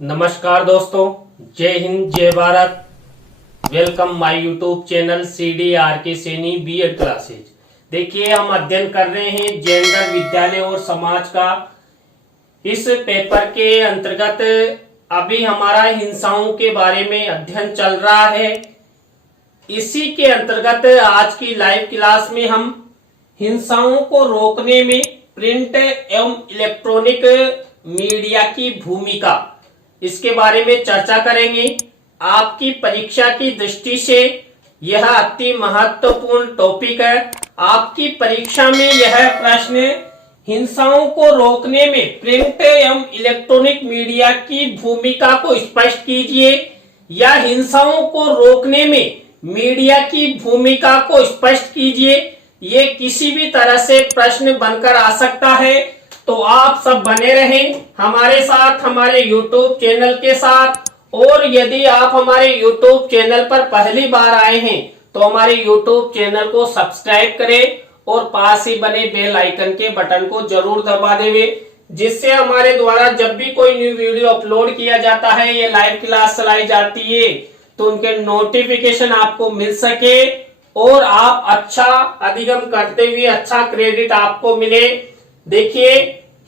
नमस्कार दोस्तों, जय हिंद जय Bharat. Welcome my YouTube channel CDRK Saini BEd classes. देखिए, हम अध्ययन कर रहे हैं जेंडर, विद्यालय और समाज का। इस पेपर के अंतर्गत अभी हमारा हिंसाओं के बारे में अध्ययन चल रहा है। इसी के अंतर्गत आज की लाइव क्लास में हम हिंसाओं को रोकने में प्रिंट एवं इलेक्ट्रॉनिक मीडिया की भूमिका, इसके बारे में चर्चा करेंगे। आपकी परीक्षा की दृष्टि से यह अति महत्वपूर्ण टॉपिक है। आपकी परीक्षा में यह प्रश्न हिंसाओं को रोकने में प्रिंट एवं इलेक्ट्रॉनिक मीडिया की भूमिका को स्पष्ट कीजिए, या हिंसाओं को रोकने में मीडिया की भूमिका को स्पष्ट कीजिए। ये किसी भी तरह से प्रश्न बनकर आ सकता है, तो आप सब बने रहें हमारे साथ, हमारे YouTube चैनल के साथ। और यदि आप हमारे YouTube चैनल पर पहली बार आए हैं तो हमारे YouTube चैनल को सब्सक्राइब करें और पास ही बने बेल आइकन के बटन को जरूर दबा देवे, जिससे हमारे द्वारा जब भी कोई न्यू वीडियो अपलोड किया जाता है, ये लाइव क्लास चलाई जाती है, तो उनके नोटिफिकेशन आपको मिल सके और आप अच्छा अधिगम करते हुए अच्छा क्रेडिट आपको मिले। देखिए,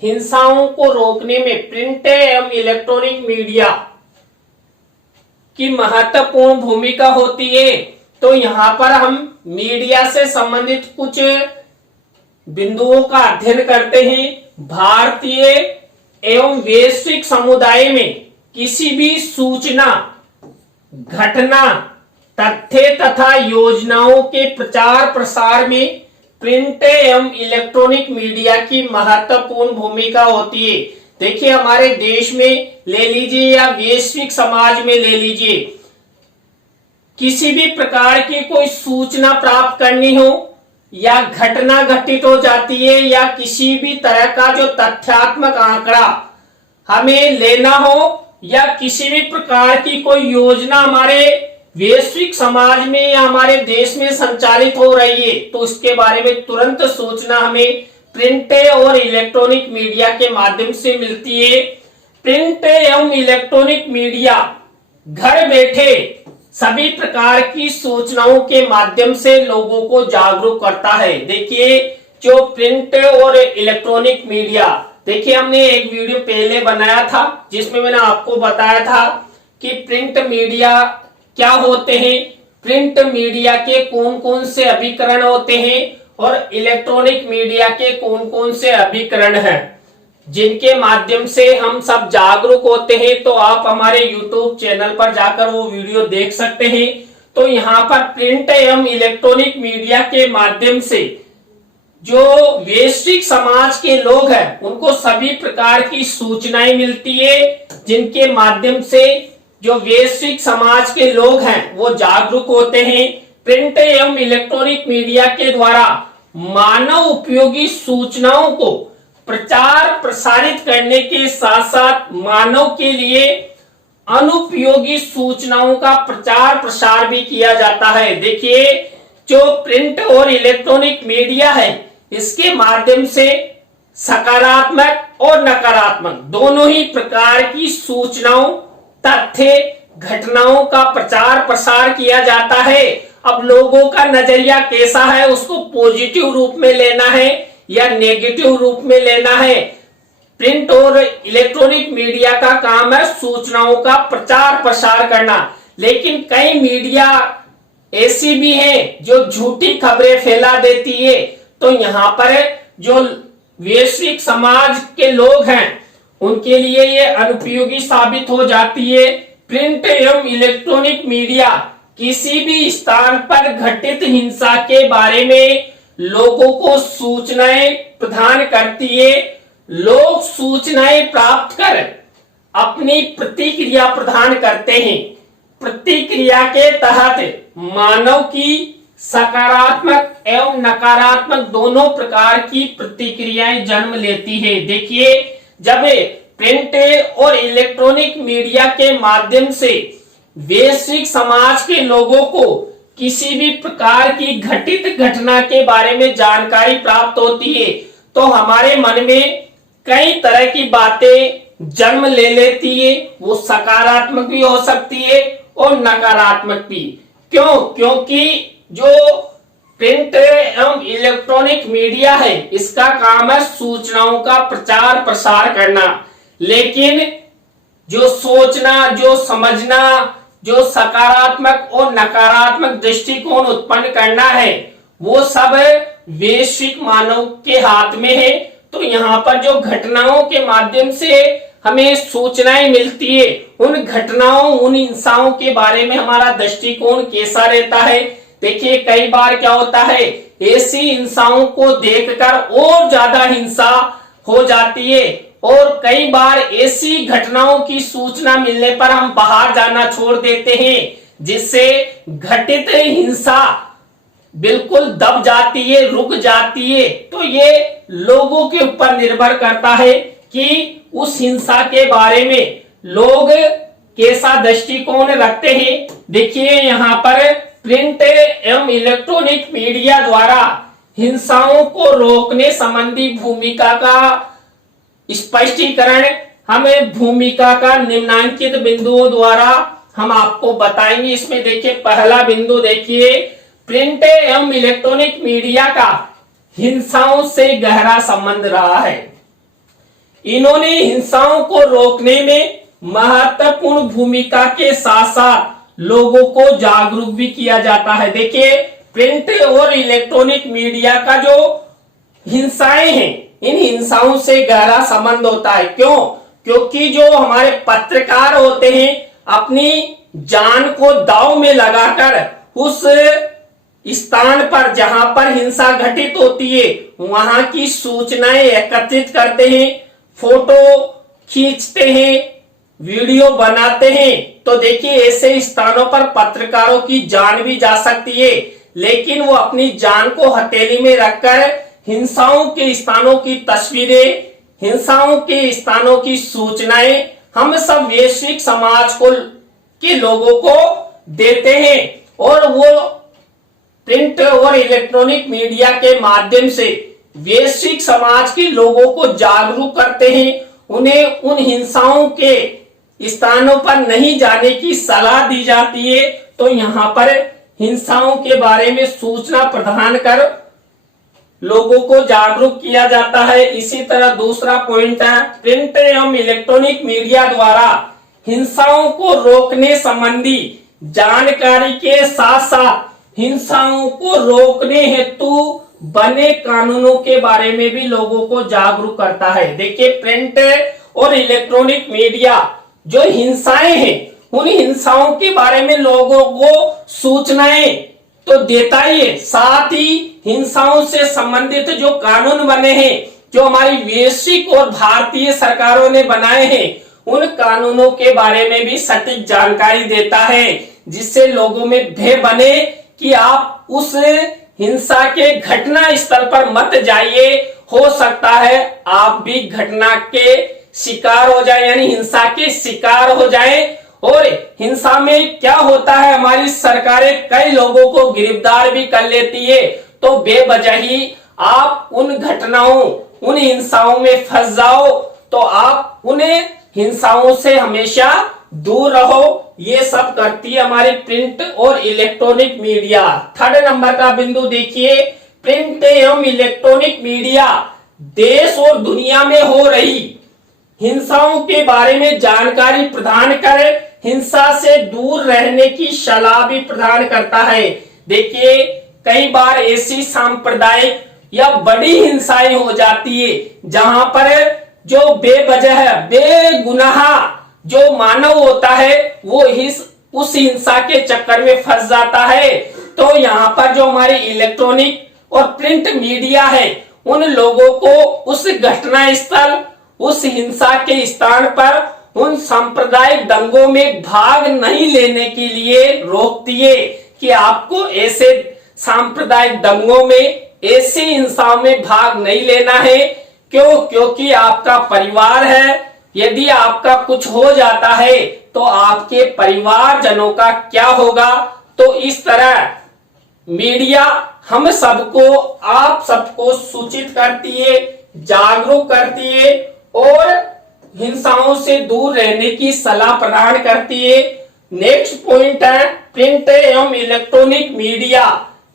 हिंसाओं को रोकने में प्रिंट एवं इलेक्ट्रॉनिक मीडिया की महत्वपूर्ण भूमिका होती है। तो यहाँ पर हम मीडिया से संबंधित कुछ बिंदुओं का अध्ययन करते हैं। भारतीय एवं वैश्विक समुदाय में किसी भी सूचना, घटना, तथ्य तथा योजनाओं के प्रचार प्रसार में प्रिंट एवं इलेक्ट्रॉनिक मीडिया की महत्वपूर्ण भूमिका होती है। देखिए, हमारे देश में ले लीजिए या वैश्विक समाज में ले लीजिए, किसी भी प्रकार की कोई सूचना प्राप्त करनी हो या घटना घटित हो जाती है, या किसी भी तरह का जो तथ्यात्मक आंकड़ा हमें लेना हो, या किसी भी प्रकार की कोई योजना हमारे वैश्विक समाज में या हमारे देश में संचालित हो रही है, तो उसके बारे में तुरंत सूचना हमें प्रिंट और इलेक्ट्रॉनिक मीडिया के माध्यम से मिलती है। प्रिंट एवं इलेक्ट्रॉनिक मीडिया घर बैठे सभी प्रकार की सूचनाओं के माध्यम से लोगों को जागरूक करता है। देखिए, जो प्रिंट और इलेक्ट्रॉनिक मीडिया, देखिए हमने एक वीडियो पहले बनाया था जिसमें मैंने आपको बताया था कि प्रिंट मीडिया क्या होते हैं, प्रिंट मीडिया के कौन कौन से अभिकरण होते हैं और इलेक्ट्रॉनिक मीडिया के कौन कौन से अभिकरण हैं जिनके माध्यम से हम सब जागरूक होते हैं। तो आप हमारे YouTube चैनल पर जाकर वो वीडियो देख सकते हैं। तो यहाँ पर प्रिंट एवं इलेक्ट्रॉनिक मीडिया के माध्यम से जो वैश्विक समाज के लोग हैं उनको सभी प्रकार की सूचनाएं मिलती है, जिनके माध्यम से जो वैश्विक समाज के लोग हैं वो जागरूक होते हैं। प्रिंट एवं इलेक्ट्रॉनिक मीडिया के द्वारा मानव उपयोगी सूचनाओं को प्रचार प्रसारित करने के साथ साथ मानव के लिए अनुपयोगी सूचनाओं का प्रचार प्रसार भी किया जाता है। देखिए, जो प्रिंट और इलेक्ट्रॉनिक मीडिया है, इसके माध्यम से सकारात्मक और नकारात्मक दोनों ही प्रकार की सूचनाओं, तथ्य, घटनाओं का प्रचार प्रसार किया जाता है। अब लोगों का नजरिया कैसा है, उसको पॉजिटिव रूप में लेना है या नेगेटिव रूप में लेना है। प्रिंट और इलेक्ट्रॉनिक मीडिया का काम है सूचनाओं का प्रचार प्रसार करना, लेकिन कई मीडिया ऐसी भी है जो झूठी खबरें फैला देती है। तो यहाँ पर जो वैश्विक समाज के लोग हैं उनके लिए ये अनुपयोगी साबित हो जाती है। प्रिंट एवं इलेक्ट्रॉनिक मीडिया किसी भी स्थान पर घटित हिंसा के बारे में लोगों को सूचनाएं प्रदान करती है। लोग सूचनाएं प्राप्त कर अपनी प्रतिक्रिया प्रदान करते हैं। प्रतिक्रिया के तहत मानव की सकारात्मक एवं नकारात्मक दोनों प्रकार की प्रतिक्रियाएं जन्म लेती है। देखिए, जब प्रिंट और इलेक्ट्रॉनिक मीडिया के माध्यम से वैश्विक समाज के लोगों को किसी भी प्रकार की घटित घटना के बारे में जानकारी प्राप्त होती है, तो हमारे मन में कई तरह की बातें जन्म ले लेती है, वो सकारात्मक भी हो सकती है और नकारात्मक भी। क्यों? क्योंकि जो प्रिंट एवं इलेक्ट्रॉनिक मीडिया है, इसका काम है सूचनाओं का प्रचार प्रसार करना, लेकिन जो सोचना, जो समझना, जो सकारात्मक और नकारात्मक दृष्टिकोण उत्पन्न करना है, वो सब वैश्विक मानव के हाथ में है। तो यहाँ पर जो घटनाओं के माध्यम से हमें सूचनाएं मिलती है, उन घटनाओं, उन हिंसाओं के बारे में हमारा दृष्टिकोण कैसा रहता है। देखिए, कई बार क्या होता है, ऐसी हिंसाओं को देखकर और ज्यादा हिंसा हो जाती है, और कई बार ऐसी घटनाओं की सूचना मिलने पर हम बाहर जाना छोड़ देते हैं, जिससे घटित हिंसा बिल्कुल दब जाती है, रुक जाती है। तो ये लोगों के ऊपर निर्भर करता है कि उस हिंसा के बारे में लोग कैसा दृष्टिकोण रखते हैं। देखिए, यहाँ पर प्रिंट एवं इलेक्ट्रॉनिक मीडिया द्वारा हिंसाओं को रोकने संबंधी भूमिका का स्पष्टीकरण हमें भूमिका का निम्नांकित बिंदुओं द्वारा हम आपको बताएंगे। इसमें देखिए, पहला बिंदु देखिए, प्रिंट एवं इलेक्ट्रॉनिक मीडिया का हिंसाओं से गहरा संबंध रहा है। इन्होंने हिंसाओं को रोकने में महत्वपूर्ण भूमिका के साथ साथ लोगों को जागरूक भी किया जाता है। देखिए, प्रिंट और इलेक्ट्रॉनिक मीडिया का जो हिंसाएं हैं, इन हिंसाओं से गहरा संबंध होता है। क्यों? क्योंकि जो हमारे पत्रकार होते हैं, अपनी जान को दांव में लगाकर उस स्थान पर जहां पर हिंसा घटित होती है, वहां की सूचनाएं एकत्रित करते हैं, फोटो खींचते हैं, वीडियो बनाते हैं। तो देखिए, ऐसे स्थानों पर पत्रकारों की जान भी जा सकती है, लेकिन वो अपनी जान को हथेली में रखकर हिंसाओं के स्थानों की तस्वीरें, हिंसाओं के स्थानों की सूचनाएं हम सब वैश्विक समाज को के लोगों को देते हैं, और वो प्रिंट और इलेक्ट्रॉनिक मीडिया के माध्यम से वैश्विक समाज के लोगों को जागरूक करते हैं, उन्हें उन हिंसाओं के स्थानों पर नहीं जाने की सलाह दी जाती है। तो यहाँ पर हिंसाओं के बारे में सूचना प्रदान कर लोगों को जागरूक किया जाता है। इसी तरह दूसरा पॉइंट है, प्रिंट एवं इलेक्ट्रॉनिक मीडिया द्वारा हिंसाओं को रोकने संबंधी जानकारी के साथ साथ हिंसाओं को रोकने हेतु बने कानूनों के बारे में भी लोगों को जागरूक करता है। देखिए, प्रिंट और इलेक्ट्रॉनिक मीडिया जो हिंसाएं हैं, उन हिंसाओं के बारे में लोगों को सूचनाएं तो देता ही है, साथ ही हिंसाओं से संबंधित जो कानून बने हैं, जो हमारी वैश्विक और भारतीय सरकारों ने बनाए हैं, उन कानूनों के बारे में भी सटीक जानकारी देता है, जिससे लोगों में भय बने कि आप उस हिंसा के घटना स्थल पर मत जाइए। हो सकता है आप भी घटना के शिकार हो जाए, यानी हिंसा के शिकार हो जाए। और हिंसा में क्या होता है, हमारी सरकारें कई लोगों को गिरफ्तार भी कर लेती है। तो बेवजह ही आप उन घटनाओं, उन हिंसाओं में फंस जाओ, तो आप उन्हें हिंसाओं से हमेशा दूर रहो। ये सब करती है हमारी प्रिंट और इलेक्ट्रॉनिक मीडिया। थर्ड नंबर का बिंदु देखिए, प्रिंट एवं इलेक्ट्रॉनिक मीडिया देश और दुनिया में हो रही हिंसाओं के बारे में जानकारी प्रदान कर हिंसा से दूर रहने की सलाह भी प्रदान करता है। देखिए, कई बार ऐसी सांप्रदायिक या बड़ी हिंसाएं हो जाती है, जहां पर जो बेवजह, बेगुनाह जो मानव होता है, वो उस हिंसा के चक्कर में फंस जाता है। तो यहाँ पर जो हमारी इलेक्ट्रॉनिक और प्रिंट मीडिया है, उन लोगों को उस घटना स्थल, उस हिंसा के स्थान पर उन सांप्रदायिक दंगों में भाग नहीं लेने के लिए रोकती है कि आपको ऐसे सांप्रदायिक दंगों में, ऐसी हिंसाओं में भाग नहीं लेना है। क्यों? क्योंकि आपका परिवार है, यदि आपका कुछ हो जाता है तो आपके परिवारजनों का क्या होगा। तो इस तरह मीडिया हम सबको, आप सबको सूचित करती है, जागरूक करती है, और हिंसाओं से दूर रहने की सलाह प्रदान करती है। नेक्स्ट पॉइंट है, प्रिंट एवं इलेक्ट्रॉनिक मीडिया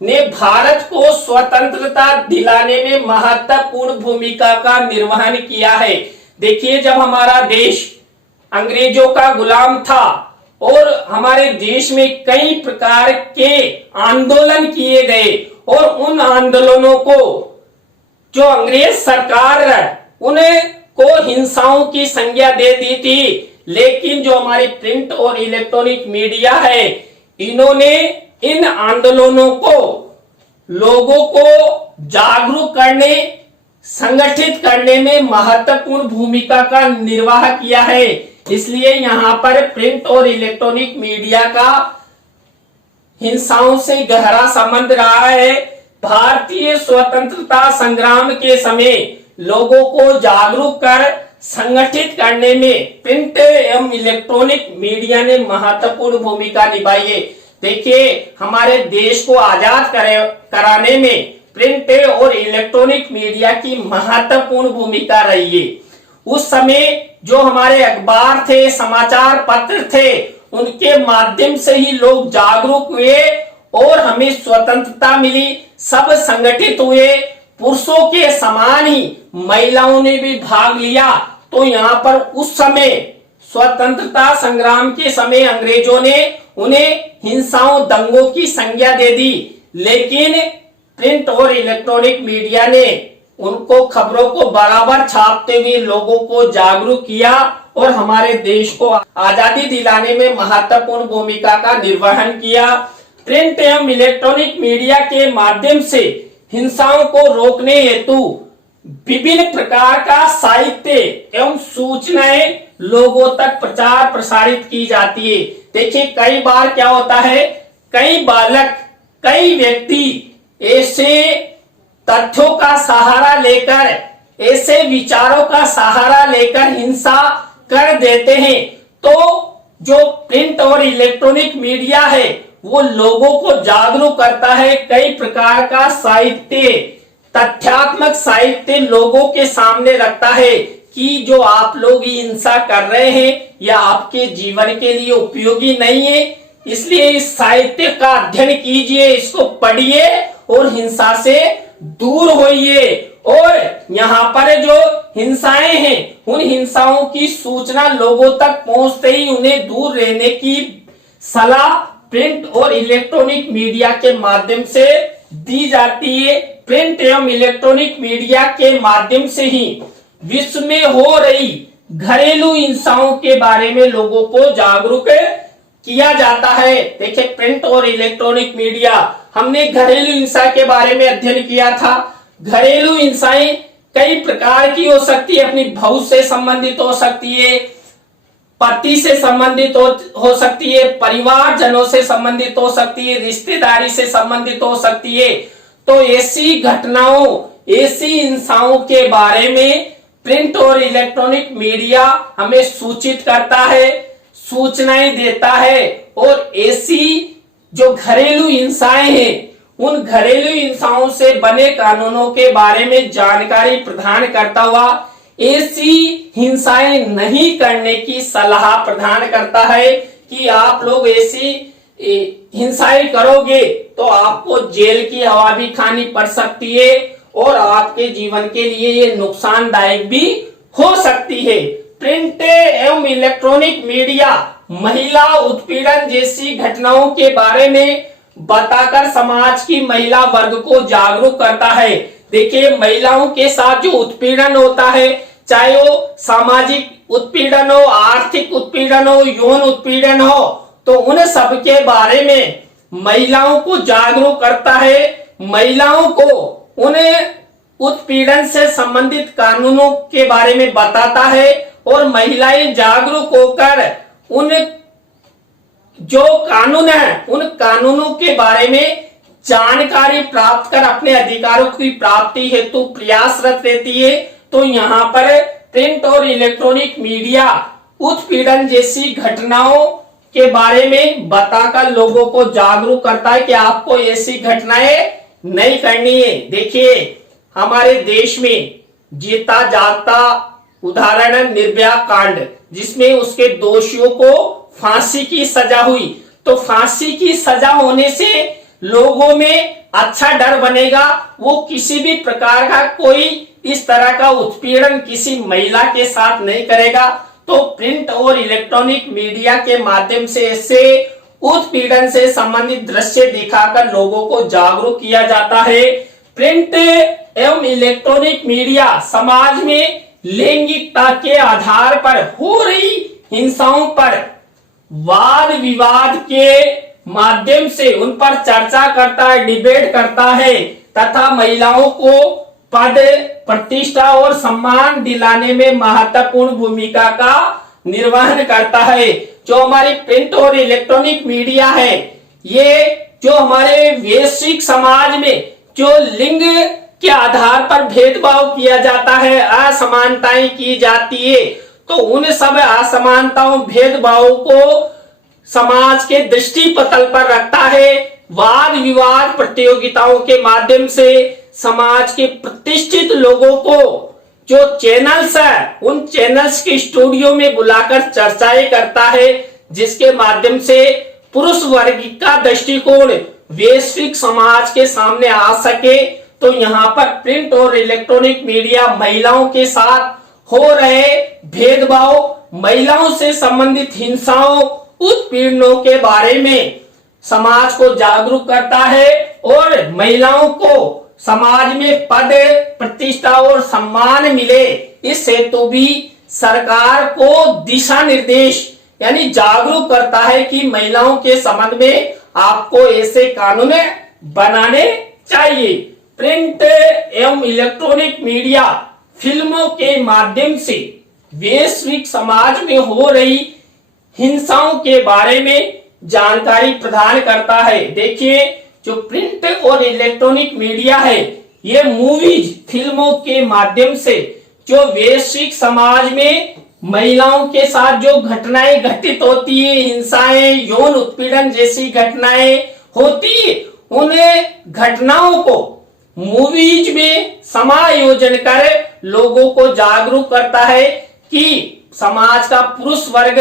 ने भारत को स्वतंत्रता दिलाने में महत्वपूर्ण भूमिका का निर्वहन किया है। देखिए, जब हमारा देश अंग्रेजों का गुलाम था और हमारे देश में कई प्रकार के आंदोलन किए गए और उन आंदोलनों को जो अंग्रेज सरकार है उन्हें को हिंसाओं की संज्ञा दे दी थी, लेकिन जो हमारी प्रिंट और इलेक्ट्रॉनिक मीडिया है इन्होंने इन आंदोलनों को लोगों को जागरूक करने, संगठित करने में महत्वपूर्ण भूमिका का निर्वाह किया है। इसलिए यहाँ पर प्रिंट और इलेक्ट्रॉनिक मीडिया का हिंसाओं से गहरा संबंध रहा है। भारतीय स्वतंत्रता संग्राम के समय लोगों को जागरूक कर संगठित करने में प्रिंट एवं इलेक्ट्रॉनिक मीडिया ने महत्वपूर्ण भूमिका निभाई है। देखिए, हमारे देश को आजाद कराने में प्रिंट और इलेक्ट्रॉनिक मीडिया की महत्वपूर्ण भूमिका रही है। उस समय जो हमारे अखबार थे, समाचार पत्र थे, उनके माध्यम से ही लोग जागरूक हुए और हमें स्वतंत्रता मिली, सब संगठित हुए। पुरुषों के समान ही महिलाओं ने भी भाग लिया। तो यहाँ पर उस समय स्वतंत्रता संग्राम के समय अंग्रेजों ने उन्हें हिंसाओं, दंगों की संज्ञा दे दी, लेकिन प्रिंट और इलेक्ट्रॉनिक मीडिया ने उनको खबरों को बराबर छापते हुए लोगों को जागरूक किया और हमारे देश को आजादी दिलाने में महत्वपूर्ण भूमिका का निर्वहन किया। प्रिंट एवं इलेक्ट्रॉनिक मीडिया के माध्यम से हिंसाओं को रोकने हेतु विभिन्न प्रकार का साहित्य एवं सूचनाएं लोगों तक प्रचार प्रसारित की जाती है। देखिए, कई बार क्या होता है, कई बालक, कई व्यक्ति ऐसे तथ्यों का सहारा लेकर, ऐसे विचारों का सहारा लेकर हिंसा कर देते हैं। तो जो प्रिंट और इलेक्ट्रॉनिक मीडिया है वो लोगों को जागरूक करता है। कई प्रकार का साहित्य, तथ्यात्मक साहित्य लोगों के सामने रखता है कि जो आप लोग हिंसा कर रहे हैं या आपके जीवन के लिए उपयोगी नहीं है, इसलिए इस साहित्य का अध्ययन कीजिए, इसको पढ़िए और हिंसा से दूर होइए। और यहाँ पर जो हिंसाएं हैं उन हिंसाओं की सूचना लोगों तक पहुंचते ही उन्हें दूर रहने की सलाह प्रिंट और इलेक्ट्रॉनिक मीडिया के माध्यम से दी जाती है। प्रिंट एवं इलेक्ट्रॉनिक मीडिया के माध्यम से ही विश्व में हो रही घरेलू हिंसाओं के बारे में लोगों को जागरूक किया जाता है। देखिए, प्रिंट और इलेक्ट्रॉनिक मीडिया, हमने घरेलू हिंसा के बारे में अध्ययन किया था। घरेलू हिंसाएं कई प्रकार की हो सकती है, अपनी बहू से संबंधित हो सकती है, पति से संबंधित हो सकती है, परिवारजनों से संबंधित हो सकती है, रिश्तेदारी से संबंधित हो सकती है। तो ऐसी घटनाओं, ऐसी हिंसाओं के बारे में प्रिंट और इलेक्ट्रॉनिक मीडिया हमें सूचित करता है, सूचनाएं देता है और ऐसी जो घरेलू हिंसाएं हैं उन घरेलू हिंसाओं से बने कानूनों के बारे में जानकारी प्रदान करता हुआ ऐसी हिंसाएं नहीं करने की सलाह प्रदान करता है कि आप लोग ऐसी हिंसाएं करोगे तो आपको जेल की हवा भी खानी पड़ सकती है और आपके जीवन के लिए ये नुकसानदायक भी हो सकती है। प्रिंट एवं इलेक्ट्रॉनिक मीडिया महिला उत्पीड़न जैसी घटनाओं के बारे में बताकर समाज की महिला वर्ग को जागरूक करता है। देखिए, महिलाओं के साथ जो उत्पीड़न होता है, चाहे वो सामाजिक उत्पीड़न हो, आर्थिक उत्पीड़न हो, यौन उत्पीड़न हो, तो उन सब के बारे में महिलाओं को जागरूक करता है। महिलाओं को उन्हें उत्पीड़न से संबंधित कानूनों के बारे में बताता है और महिलाएं जागरूक होकर उन जो कानून है उन कानूनों के बारे में जानकारी प्राप्त कर अपने अधिकारों की प्राप्ति हेतु प्रयासरत रहती है। तो यहाँ पर प्रिंट और इलेक्ट्रॉनिक मीडिया उत्पीड़न जैसी घटनाओं के बारे में बताकर लोगों को जागरूक करता है कि आपको ऐसी घटनाएं नहीं करनी है। देखिए, हमारे देश में जीता जागता उदाहरण है निर्भया कांड, जिसमें उसके दोषियों को फांसी की सजा हुई। तो फांसी की सजा होने से लोगों में अच्छा डर बनेगा, वो किसी भी प्रकार का कोई इस तरह का उत्पीड़न किसी महिला के साथ नहीं करेगा। तो प्रिंट और इलेक्ट्रॉनिक मीडिया के माध्यम से ऐसे उत्पीड़न से संबंधित दृश्य दिखाकर लोगों को जागरूक किया जाता है। प्रिंट एवं इलेक्ट्रॉनिक मीडिया समाज में लैंगिकता के आधार पर हो रही हिंसाओं पर वाद विवाद के माध्यम से उन पर चर्चा करता है, डिबेट करता है तथा महिलाओं को पद, प्रतिष्ठा और सम्मान दिलाने में महत्वपूर्ण भूमिका का निर्वहन करता है। जो हमारी प्रिंट और इलेक्ट्रॉनिक मीडिया है, ये जो हमारे वैश्विक समाज में जो लिंग के आधार पर भेदभाव किया जाता है, असमानताएं की जाती है, तो उन सब असमानताओं भेदभाव को समाज के दृष्टि पटल पर रखता है। वाद विवाद प्रतियोगिताओं के माध्यम से समाज के प्रतिष्ठित लोगों को जो चैनल्स है, उन चैनल्स के स्टूडियो में बुलाकर चर्चाएं करता है, जिसके माध्यम से पुरुष वर्ग का दृष्टिकोण वैश्विक समाज के सामने आ सके। तो यहाँ पर प्रिंट और इलेक्ट्रॉनिक मीडिया महिलाओं के साथ हो रहे भेदभाव, महिलाओं से संबंधित हिंसाओं, उत्पीड़नों के बारे में समाज को जागरूक करता है और महिलाओं को समाज में पद, प्रतिष्ठा और सम्मान मिले, इस हेतु भी सरकार को दिशा निर्देश यानी जागरूक करता है कि महिलाओं के संबंध में आपको ऐसे कानून बनाने चाहिए। प्रिंट एवं इलेक्ट्रॉनिक मीडिया फिल्मों के माध्यम से वैश्विक समाज में हो रही हिंसाओं के बारे में जानकारी प्रदान करता है। देखिए, जो प्रिंट और इलेक्ट्रॉनिक मीडिया है, ये मूवीज, फिल्मों के माध्यम से जो वैश्विक समाज में महिलाओं के साथ जो घटनाएं घटित होती है, हिंसाएं, यौन उत्पीड़न जैसी घटनाएं होती है, उन्हें घटनाओं को मूवीज में समायोजन कर लोगों को जागरूक करता है कि समाज का पुरुष वर्ग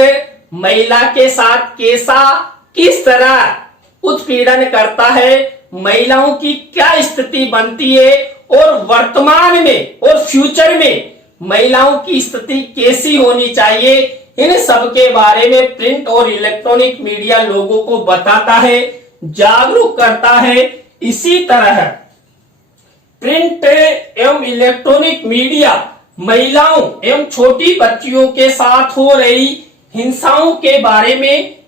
महिला के साथ कैसा, किस तरह उत्पीड़न करता है, महिलाओं की क्या स्थिति बनती है और वर्तमान में और फ्यूचर में महिलाओं की स्थिति कैसी होनी चाहिए। इन सब के बारे में प्रिंट और इलेक्ट्रॉनिक मीडिया लोगों को बताता है, जागरूक करता है। इसी तरह प्रिंट एवं इलेक्ट्रॉनिक मीडिया महिलाओं एवं छोटी बच्चियों के साथ हो रही हिंसाओं के बारे में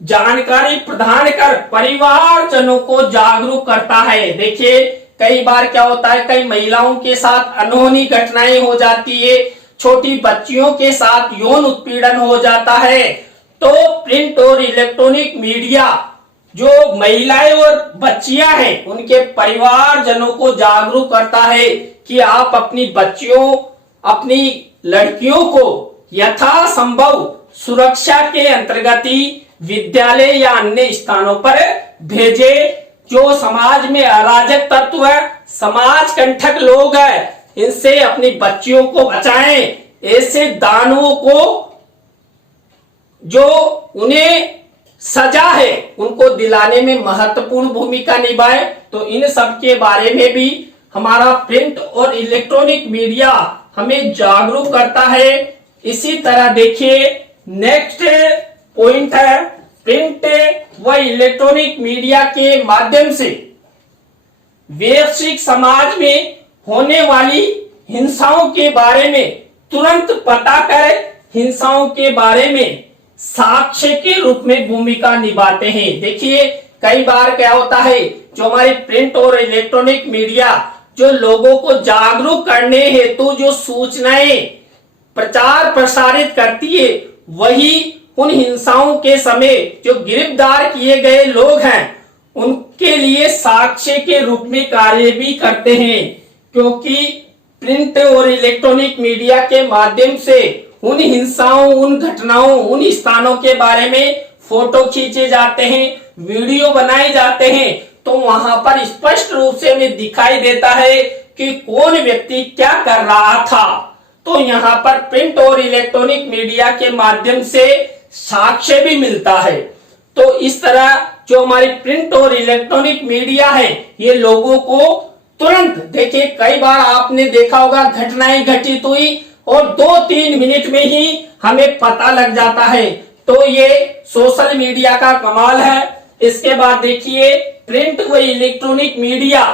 जानकारी प्रदान कर परिवारजनों को जागरूक करता है। देखिए, कई बार क्या होता है, कई महिलाओं के साथ अनहोनी घटनाएं हो जाती है, छोटी बच्चियों के साथ यौन उत्पीड़न हो जाता है। तो प्रिंट और इलेक्ट्रॉनिक मीडिया जो महिलाएं और बच्चियां हैं, उनके परिवारजनों को जागरूक करता है कि आप अपनी बच्चियों, अपनी लड़कियों को यथासंभव सुरक्षा के अंतर्गत ही विद्यालय या अन्य स्थानों पर भेजे। जो समाज में अराजक तत्व है, समाज कंटक लोग हैं, इनसे अपनी बच्चियों को बचाएं। ऐसे दानवों को जो उन्हें सजा है, उनको दिलाने में महत्वपूर्ण भूमिका निभाए। तो इन सब के बारे में भी हमारा प्रिंट और इलेक्ट्रॉनिक मीडिया हमें जागरूक करता है। इसी तरह देखिए, नेक्स्ट पॉइंट है, प्रिंट व इलेक्ट्रॉनिक मीडिया के माध्यम से वैश्विक समाज में होने वाली हिंसाओं के बारे में तुरंत पता कर हिंसाओं के बारे में साक्ष्य के रूप में भूमिका निभाते हैं। देखिए, कई बार क्या होता है, जो हमारी प्रिंट और इलेक्ट्रॉनिक मीडिया जो लोगों को जागरूक करने हेतु जो सूचनाएं प्रचार प्रसारित करती है, वही उन हिंसाओं के समय जो गिरफ्तार किए गए लोग हैं, उनके लिए साक्ष्य के रूप में कार्य भी करते हैं। क्योंकि प्रिंट और इलेक्ट्रॉनिक मीडिया के माध्यम से उन हिंसाओं, उन घटनाओं, उन स्थानों के बारे में फोटो खींचे जाते हैं, वीडियो बनाए जाते हैं, तो वहां पर स्पष्ट रूप से हमें दिखाई देता है कि कौन व्यक्ति क्या कर रहा था। तो यहाँ पर प्रिंट और इलेक्ट्रॉनिक मीडिया के माध्यम से साक्ष्य भी मिलता है। तो इस तरह जो हमारी प्रिंट और इलेक्ट्रॉनिक मीडिया है ये लोगों को तुरंत, देखिए कई बार आपने देखा होगा घटनाएं घटित हुई और 2-3 मिनट में ही हमें पता लग जाता है। तो ये सोशल मीडिया का कमाल है। इसके बाद देखिए प्रिंट व इलेक्ट्रॉनिक मीडिया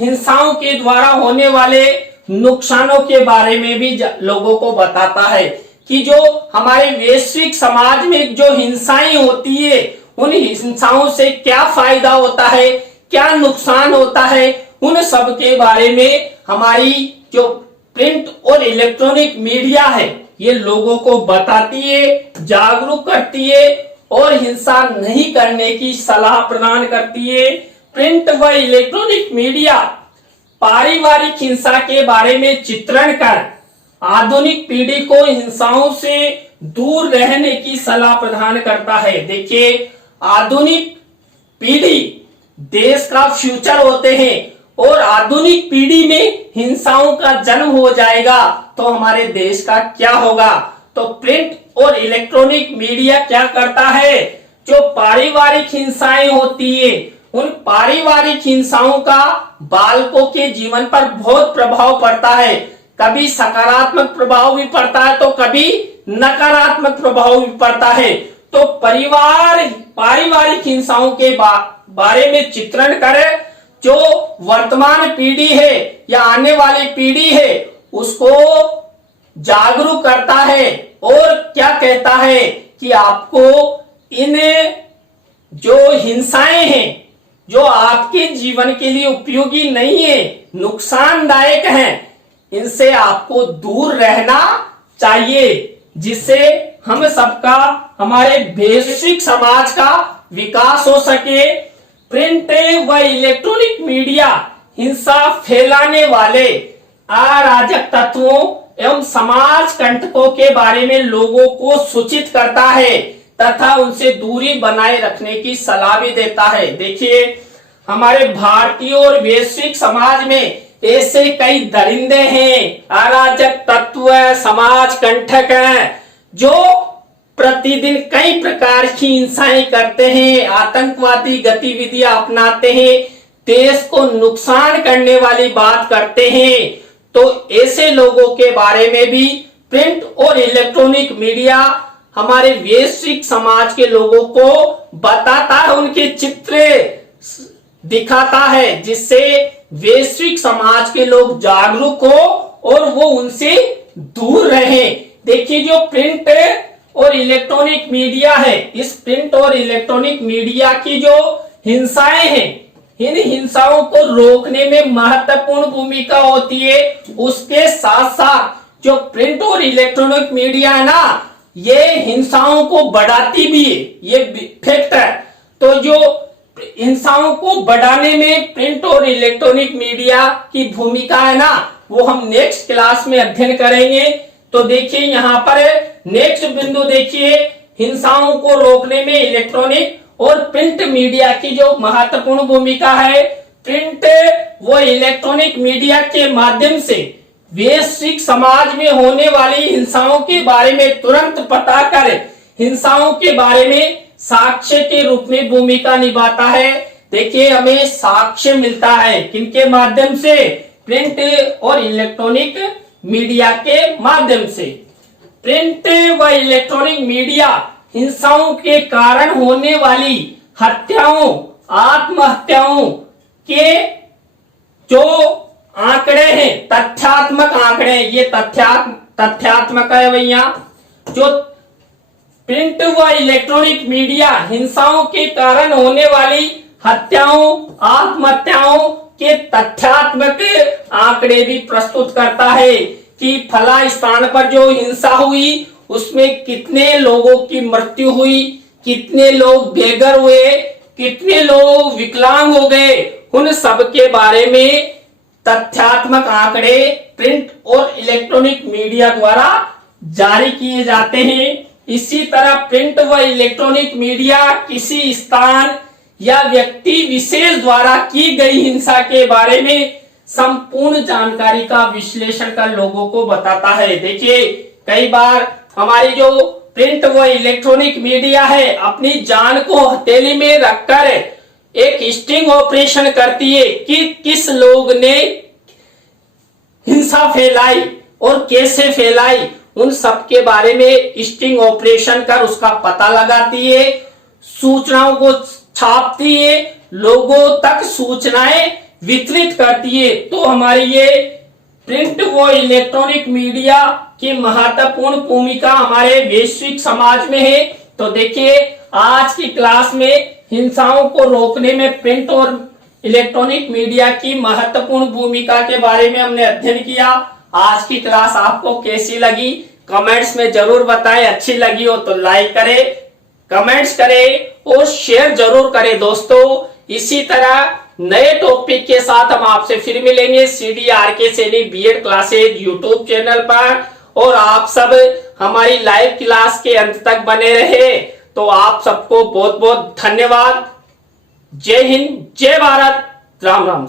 हिंसाओं के द्वारा होने वाले नुकसानों के बारे में भी लोगों को बताता है कि जो हमारे वैश्विक समाज में जो हिंसाएं होती है उन हिंसाओं से क्या फायदा होता है, क्या नुकसान होता है, उन सब के बारे में हमारी जो प्रिंट और इलेक्ट्रॉनिक मीडिया है ये लोगों को बताती है, जागरूक करती है और हिंसा नहीं करने की सलाह प्रदान करती है। प्रिंट व इलेक्ट्रॉनिक मीडिया पारिवारिक हिंसा के बारे में चित्रण कर आधुनिक पीढ़ी को हिंसाओं से दूर रहने की सलाह प्रदान करता है। देखिए आधुनिक पीढ़ी देश का फ्यूचर होते हैं और आधुनिक पीढ़ी में हिंसाओं का जन्म हो जाएगा तो हमारे देश का क्या होगा। तो प्रिंट और इलेक्ट्रॉनिक मीडिया क्या करता है, जो पारिवारिक हिंसाएं होती है उन पारिवारिक हिंसाओं का बालकों के जीवन पर बहुत प्रभाव पड़ता है। कभी सकारात्मक प्रभाव भी पड़ता है तो कभी नकारात्मक प्रभाव भी पड़ता है। तो पारिवारिक हिंसाओं के बारे में चित्रण करें, जो वर्तमान पीढ़ी है या आने वाली पीढ़ी है उसको जागरूक करता है और क्या कहता है कि आपको इन जो हिंसाएं हैं जो आपके जीवन के लिए उपयोगी नहीं है, नुकसानदायक हैं, इनसे आपको दूर रहना चाहिए, जिससे हम सबका, हमारे वैश्विक समाज का विकास हो सके। प्रिंट व इलेक्ट्रॉनिक मीडिया हिंसा फैलाने वाले अराजक तत्वों एवं समाज कंटकों के बारे में लोगों को सूचित करता है तथा उनसे दूरी बनाए रखने की सलाह भी देता है। देखिए हमारे भारतीय और वैश्विक समाज में ऐसे कई दरिंदे हैं, अराजक तत्व, समाज कंटक हैं, जो प्रतिदिन कई प्रकार की हिंसाएं करते हैं, आतंकवादी गतिविधियां अपनाते हैं, देश को नुकसान करने वाली बात करते हैं। तो ऐसे लोगों के बारे में भी प्रिंट और इलेक्ट्रॉनिक मीडिया हमारे वैश्विक समाज के लोगों को बताता है, उनके चित्र दिखाता है, जिससे वैश्विक समाज के लोग जागरूक हो और वो उनसे दूर रहें। देखिए जो प्रिंट और इलेक्ट्रॉनिक मीडिया है, इस प्रिंट और इलेक्ट्रॉनिक मीडिया की जो हिंसाएं हैं, इन हिंसाओं को रोकने में महत्वपूर्ण भूमिका होती है। उसके साथ साथ जो प्रिंट और इलेक्ट्रॉनिक मीडिया है ना, ये हिंसाओं को बढ़ाती भी है, ये फैक्ट है। तो जो हिंसाओं को बढ़ाने में प्रिंट और इलेक्ट्रॉनिक मीडिया की भूमिका है ना, वो हम नेक्स्ट क्लास में अध्ययन करेंगे। तो देखिए यहाँ पर नेक्स्ट बिंदु देखिए, हिंसाओं को रोकने में इलेक्ट्रॉनिक और प्रिंट मीडिया की जो महत्वपूर्ण भूमिका है। प्रिंट व इलेक्ट्रॉनिक मीडिया के माध्यम से वैश्विक समाज में होने वाली हिंसाओं के बारे में तुरंत पता कर हिंसाओं के बारे में साक्ष्य के रूप में भूमिका निभाता है। देखिए हमें साक्ष्य मिलता है किनके माध्यम से, प्रिंट और इलेक्ट्रॉनिक मीडिया के माध्यम से। प्रिंट व इलेक्ट्रॉनिक मीडिया हिंसाओं के कारण होने वाली हत्याओं, आत्महत्याओं के जो आंकड़े हैं, तथ्यात्मक आंकड़े, ये तथ्यात्मक है भैया। जो प्रिंट व इलेक्ट्रॉनिक मीडिया हिंसाओं के कारण होने वाली हत्याओं, आत्महत्याओं के तथ्यात्मक आंकड़े भी प्रस्तुत करता है कि फला स्थान पर जो हिंसा हुई उसमें कितने लोगों की मृत्यु हुई, कितने लोग बेघर हुए, कितने लोग विकलांग हो गए, उन सब के बारे में तथ्यात्मक आंकड़े प्रिंट और इलेक्ट्रॉनिक मीडिया द्वारा जारी किए जाते हैं। इसी तरह प्रिंट व इलेक्ट्रॉनिक मीडिया किसी स्थान या व्यक्ति विशेष द्वारा की गई हिंसा के बारे में संपूर्ण जानकारी का विश्लेषण कर लोगों को बताता है। देखिए कई बार हमारी जो प्रिंट व इलेक्ट्रॉनिक मीडिया है अपनी जान को हथेली में रखकर एक स्टिंग ऑपरेशन करती है कि किस लोग ने हिंसा फैलाई और कैसे फैलाई, उन सब के बारे में स्टिंग ऑपरेशन कर उसका पता लगाती है, सूचनाओं को छापती है, लोगों तक सूचनाएं वितरित करती है। तो हमारी ये प्रिंट व इलेक्ट्रॉनिक मीडिया की महत्वपूर्ण भूमिका हमारे वैश्विक समाज में है। तो देखिए आज की क्लास में हिंसाओं को रोकने में प्रिंट और इलेक्ट्रॉनिक मीडिया की महत्वपूर्ण भूमिका के बारे में हमने अध्ययन किया। आज की क्लास आपको कैसी लगी कमेंट्स में जरूर बताएं। अच्छी लगी हो तो लाइक करें, कमेंट्स करें और शेयर जरूर करें दोस्तों। इसी तरह नए टॉपिक के साथ हम आपसे फिर मिलेंगे CDRK Saini BEd classes YouTube channel पर। और आप सब हमारी लाइव क्लास के अंत तक बने रहे तो आप सबको बहुत बहुत धन्यवाद। जय हिंद, जय भारत, राम राम।